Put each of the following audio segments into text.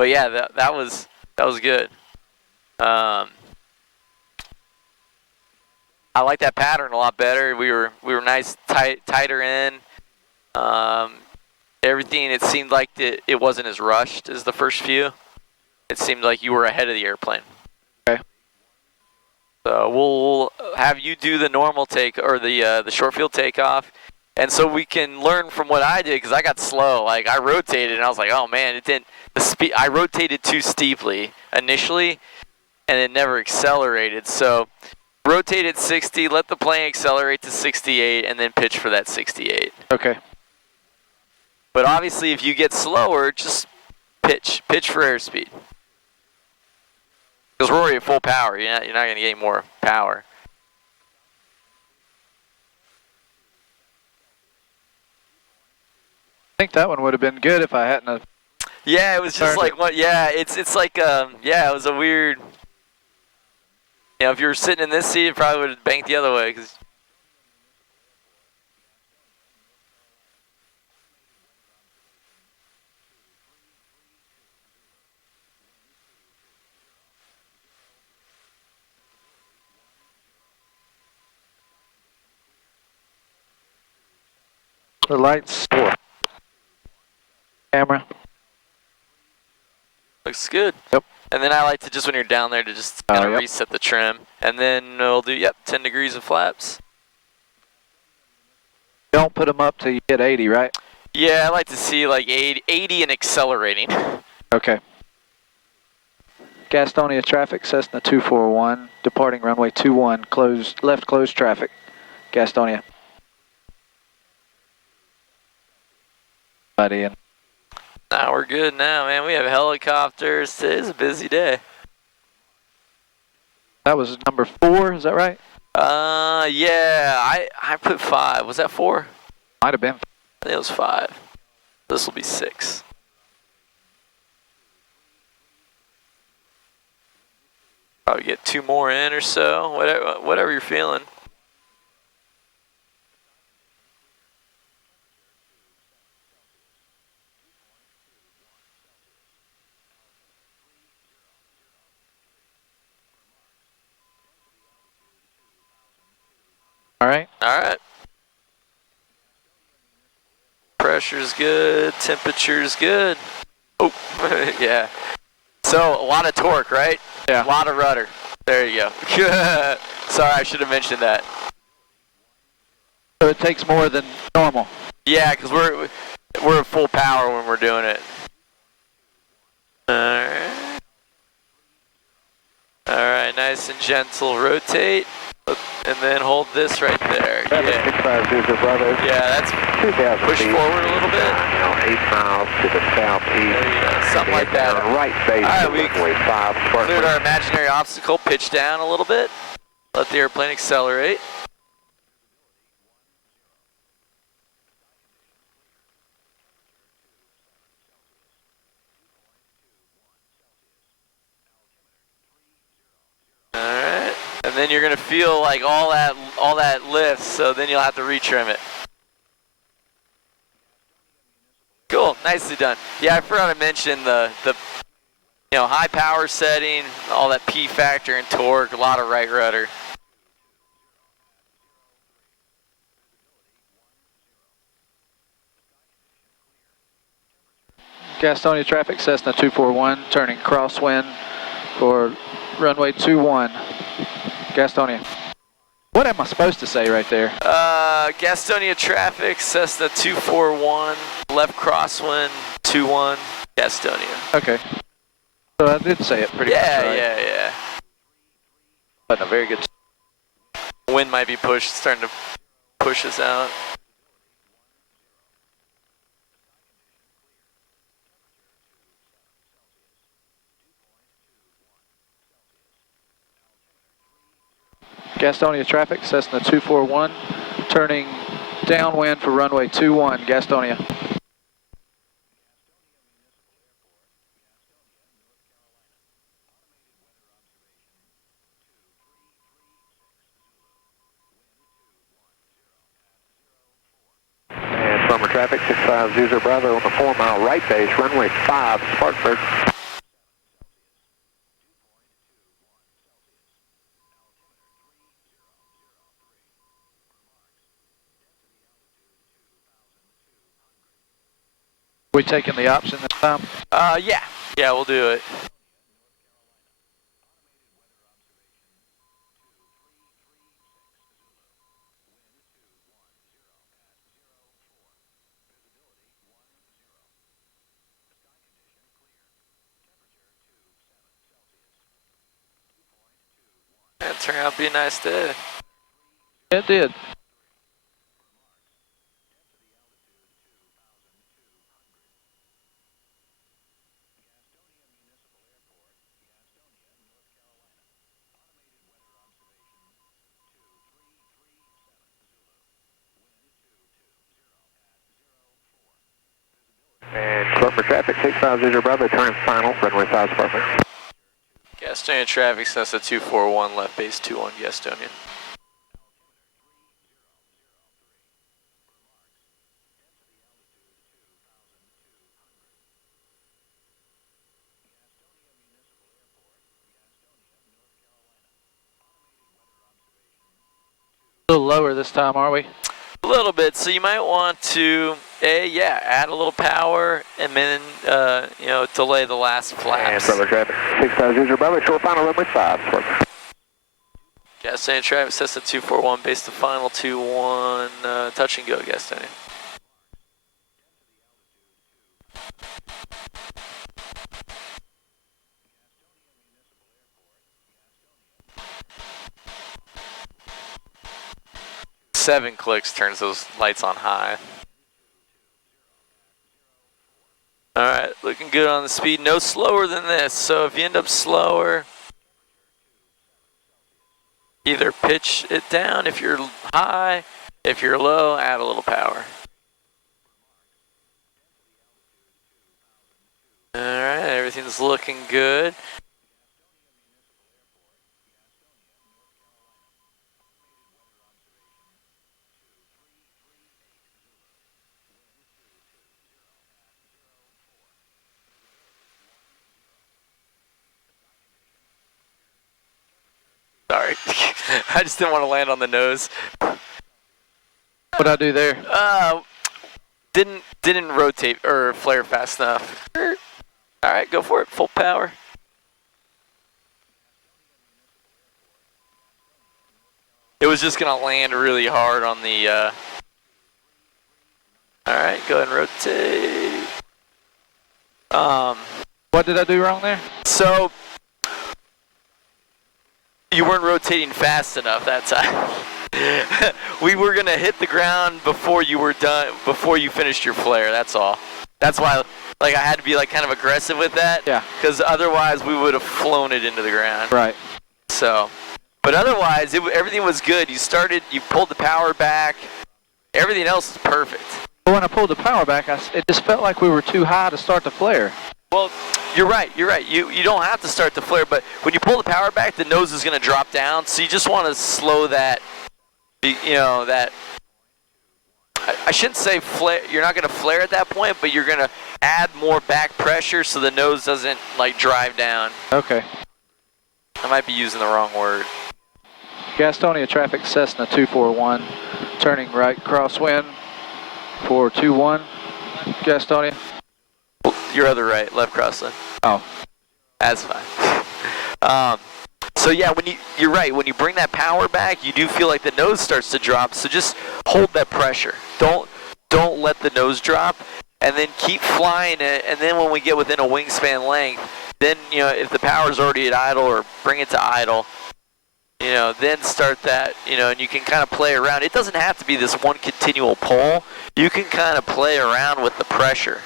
But yeah, that was good. I like that pattern a lot better. We were nice, tighter in. Everything, it seemed like it wasn't as rushed as the first few. It seemed like you were ahead of the airplane. Okay. So we'll have you do the normal take or the short field takeoff, and so we can learn from what I did because I got slow. Like I rotated and I was like, oh man, it didn't. The speed I rotated too steeply initially, and it never accelerated. So rotate at 60, let the plane accelerate to 68, and then pitch for that 68. Okay. But obviously, if you get slower, just pitch for airspeed. Because we're already at full power. You're not going to get any more power. I think that one would have been good if I hadn't have. Yeah, it was just like what? Yeah, it's like yeah, it was a weird. You know, if you were sitting in this seat, it probably would have banked the other way. Cause The lights. Camera. looks good. Yep. And then I like to just when you're down there to just kind of reset the trim, and then we'll do 10 degrees of flaps. Don't put them up till you hit 80, right? Yeah, I like to see like 80 and accelerating. Okay. Gastonia traffic, Cessna 241, departing runway 21, left closed traffic. Gastonia. Buddy, and Nah, we're good now, man. We have helicopters. Today's a busy day. that was number 4, is that right? Yeah, I put 5. Was that 4? Might have been. I think it was 5. This will be 6. Probably get 2 more in or so. Whatever you're feeling. All right. All right. Pressure's good. Temperature's good. Oh, yeah. So a lot of torque, right? Yeah. A lot of rudder. There you go. Sorry, I should have mentioned that. So it takes more than normal. Yeah, because we're at full power when we're doing it. Alright. Alright, nice and gentle. Rotate. And then hold this right there. Yeah. 650 Bravo. Yeah, that's push forward a little bit. 8 miles to the southeast. There you go. Something like that. Right base. Alright, we runway 5. cleared our imaginary obstacle. Pitch down a little bit. Let the airplane accelerate. Alright. And then you're gonna feel like all that lifts, so then you'll have to retrim it. Cool, nicely done. Yeah, I forgot to mention the high power setting, all that P factor and torque, a lot of right rudder. Gastonia traffic, Cessna 241, turning crosswind for runway 21. Gastonia. What am I supposed to say right there? Gastonia traffic, Cessna 241, left crosswind, 21, Gastonia. Okay. So I did say it pretty much right. Yeah. But a very good. Wind might be starting to push us out. Gastonia traffic, Cessna 241, turning downwind for runway 21, Gastonia. And summer traffic, 650 Bravo on the 4 mile right base, runway 5, Spartanburg. We taking the option this time? Yeah. Yeah, we'll do it. That turned out to be a nice day. It did. And short for traffic, 650 Bravo, turn final, runway 5 perfect. Gastonia traffic, Cessna 241, left base 21, Gastonia. A little lower this time, are we? A little bit, so you might want to, add a little power and then, delay the last And flaps. Bravo traffic, 650 Bravo, short final, runway 5 perfect. Gastonia traffic, Cessna 241, base to final 21, touch and go, Gastonia. Seven clicks turns those lights on high. Alright, looking good on the speed. No slower than this, so if you end up slower, either pitch it down if you're high, if you're low, add a little power. Alright, everything's looking good. Sorry, I just didn't want to land on the nose. What'd I do there? Didn't rotate or flare fast enough. All right, go for it. Full power. It was just gonna land really hard on the. All right, go ahead and rotate. What did I do wrong there? So you weren't rotating fast enough that time. We were gonna hit the ground before you were done, before you finished your flare. That's all. That's why, like, I had to be like kind of aggressive with that. Yeah. Because otherwise, we would have flown it into the ground. Right. So, but otherwise, everything was good. You pulled the power back. Everything else is perfect. But when I pulled the power back, it just felt like we were too high to start the flare. Well, you're right. You don't have to start the flare, but when you pull the power back, the nose is going to drop down. So you just want to slow that. That. I shouldn't say flare. You're not going to flare at that point, but you're going to add more back pressure so the nose doesn't like drive down. Okay. I might be using the wrong word. Gastonia traffic, Cessna 241, turning right crosswind for 21. Gastonia. Your other right, left crosswind. Oh. That's fine. So yeah, you're right. When you bring that power back, you do feel like the nose starts to drop. So just hold that pressure. Don't let the nose drop, and then keep flying it. And then when we get within a wingspan length, then if the power's already at idle, or bring it to idle, then start that. And you can kind of play around. It doesn't have to be this one continual pull. You can kind of play around with the pressure.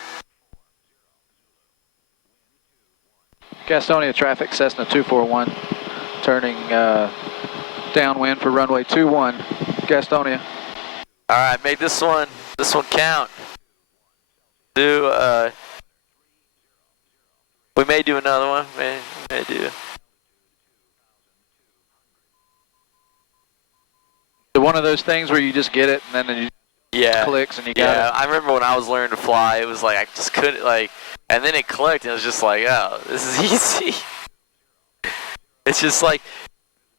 Gastonia traffic, Cessna 241, turning downwind for runway 21. Gastonia. All right, make this one count. We may do another one. May do. One of those things where you just get it and then it clicks and you got it. Yeah, I remember when I was learning to fly, it was like I just couldn't and then it clicked and it was just like, oh, this is easy. It's just like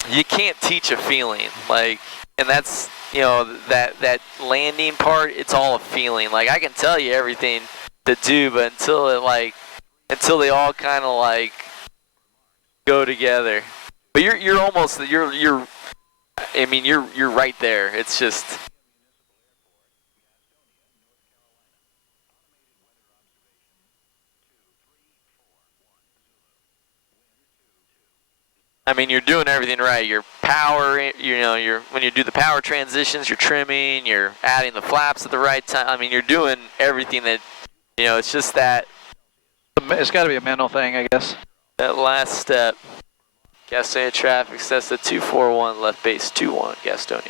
you can't teach a feeling, and that's that landing part. It's all a feeling. Like I can tell you everything to do, but until they all kind of like go together. But you're almost you're I mean you're right there. It's just I mean you're doing everything right. Your power, when you do the power transitions, you're trimming, you're adding the flaps at the right time. I mean you're doing everything that it's just that It's got to be a mental thing, I guess. that last step. Gastonia traffic, Cessna 241, left base 21, Gastonia.